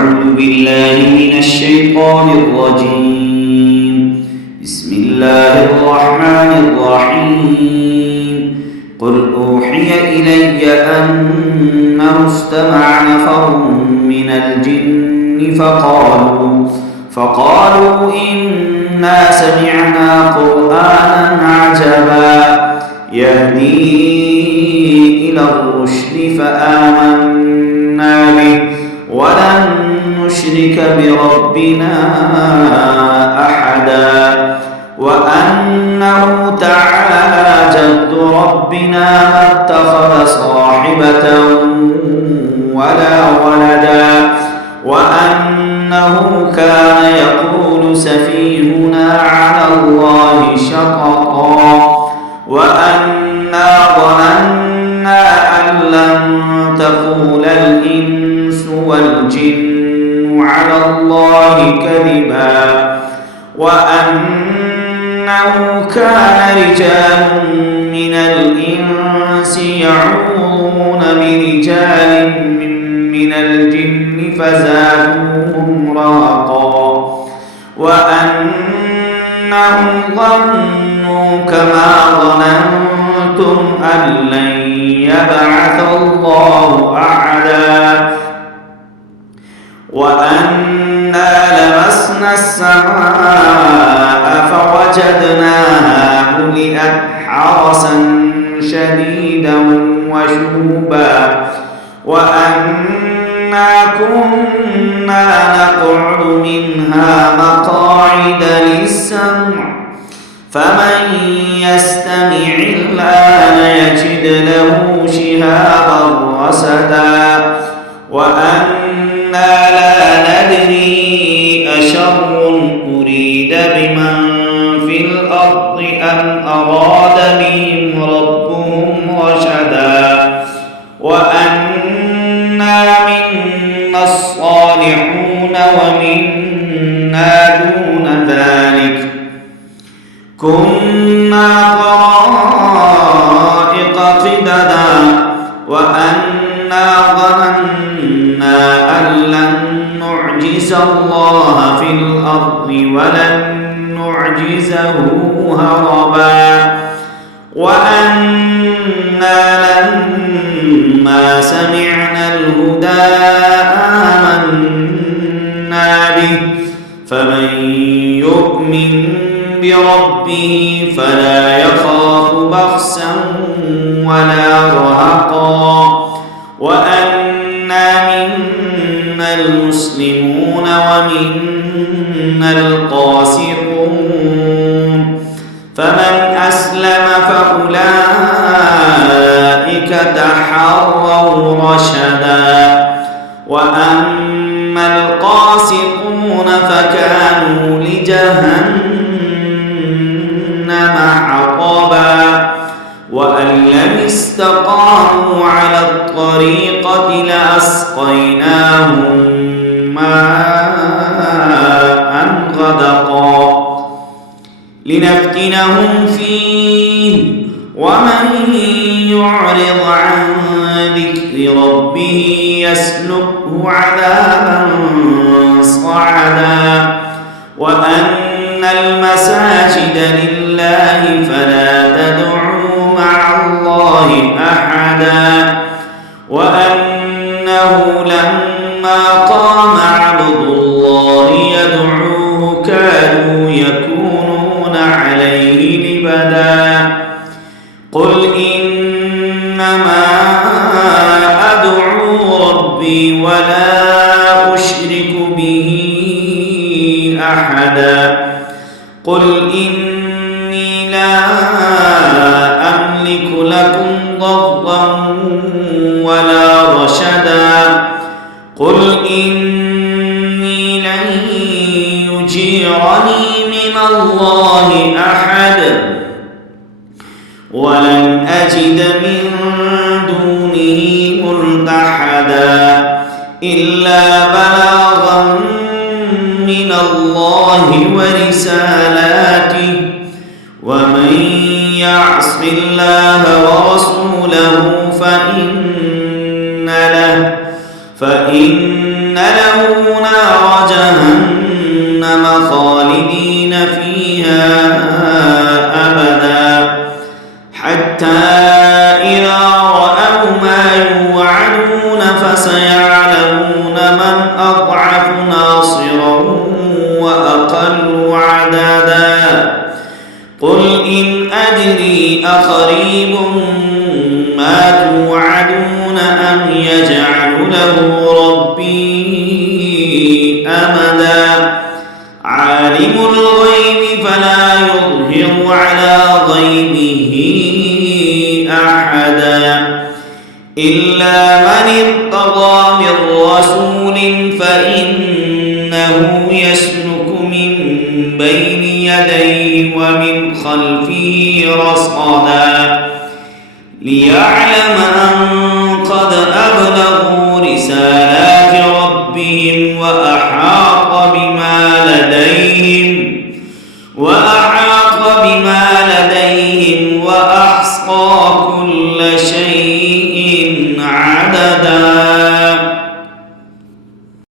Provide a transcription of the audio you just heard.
أعوذ بالله من الشيطان الرجيم. بسم الله الرحمن الرحيم. قل أوحي إلي أنه استمع نفر من الجن فقالوا إنا سمعنا قرآنا عجبا يهدي إلى الرشد فآمنا به ولن نشرك بربنا أحدا وأنه تعالى جد ربنا ما اتخذ صاحبة ولا ولدا وأنه كان يقول سفيهنا على الله شططا وأنا ظننا أن لن تقول الإنس والجن على الله كذبا وأنه كان رجال من الإنس يعوذون برجال من الجن فزادوهم رهقا وأنهم ظنوا كما ظننتم أن لن يبعث الله أحدا وأنا لمسنا السماء فوجدناها ملئت حرسا شديدا وشهبا وأنا كنا نقعد منها مقاعد للسمع فمن يستمع الآن يجد له شهابا رصدا وأنا لا ندري أشر أريد بمن في الأرض أم أراد بهم ربهم رشدا وأنا منا الصالحون ومنا دون ذلك كنا طرائق قددا وأنا ظننا أن لن نعجز الله في الأرض ولن نعجزه هربا وأنا لما سمعنا الهدى آمنا به فمن يؤمن بربه فلا يخاف بخسا ولا رهقا وأنا منا المسلمون ومنا القاسطون فمن أسلم فأولئك تحروا رشدا وأما القاسطون فكانوا لجهنم حطبا وأن لم استقاموا على الطريقة لأسقيناهم ماء غدقا لنفتنهم فيه ومن يعرض عن ذكر ربه يسلكه عذابا صعدا وأن المساجد لله فلا تدعوا مع الله أحدا وأنه لما قام عبد الله يدعوه كادوا يكونون عليه لبدا قل إنما أدعو ربي ولا أشرك به أحدا قل إني لا أملك لكم ضرا ولا رشدا قل إني لن يجيرني من الله أحد ولن أجد من دونه ملتحدا إلا بلاغا من الله ورسالاته ومن يعص الله ورسوله فإن له نار جهنم خالدين فيها أبدا حتى إذا رأوا ما يوعدون فسيعلمون من أضعف ناصرا وأقل عددا قل إن أدري أقريب ما توعدون أم يجعل له ربي أمدا عالم الغيب فلا يظهر على غيبه أحدا إلا من ارتضى من رسول فإنه يسلك من بين يديه ومن خلفه رصدا ليعلم أن قد أبلغوا رسالات ربهم وأحاط بما لديهم وأحصى كل شيء عددا.